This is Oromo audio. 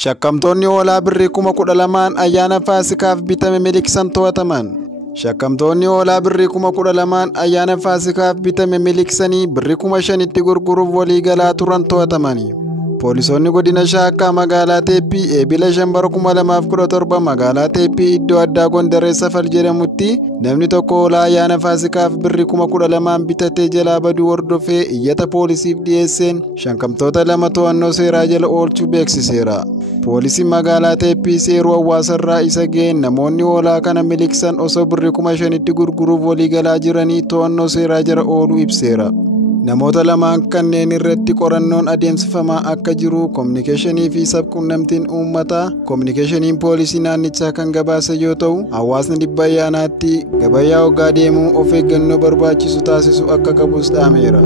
Shakkamtoonni hoolaa birrii 12,000 ayyaana Faasikaaf bitame miliqsan to'ataman. Shakkamtoonni hoolaa birrii 12,000 ayyaana Faasikaaf bitame miliqsanii birrii 5,000 itti gurguruuf walii galaa turan to'atamani. Poolisoonni godina Shaakkaa magaalaa Teeppii eebila 5/2017 magaalaa Teeppii iddoo addaa Gondaree Safal jedhamutti namni tokko hoolaa ayyaana Faasikaaf birrii 12,000 bitatee jalaa baduu hordofee iyyata poolisiif dhiyeesseen shakkamtoota 2 to'annoo seeraa jala oolchuu beeksiseera. Poolisiin magaalaa Teeppii seeruu hawaasarraa isa ga'een namoonni hoolaa kana miliqsan osoo birrii 5,000 itti gurguruuf walii galaa jiranii to'annoo seeraa jala ooluu ibseera. Namoota lamaan kanneen irratti qorannoon adeemsifamaa akka jiru kominikeeshinii fi sabquunnamtiin uummataa kominikeeshiniin poolisii naannichaa kan gabaase yoo ta'u, hawaasni tibba ayyaanaatti gabayaa hoggaa deemuu of eeggannoo barbaachisu taasisu akka qabus dhaameera.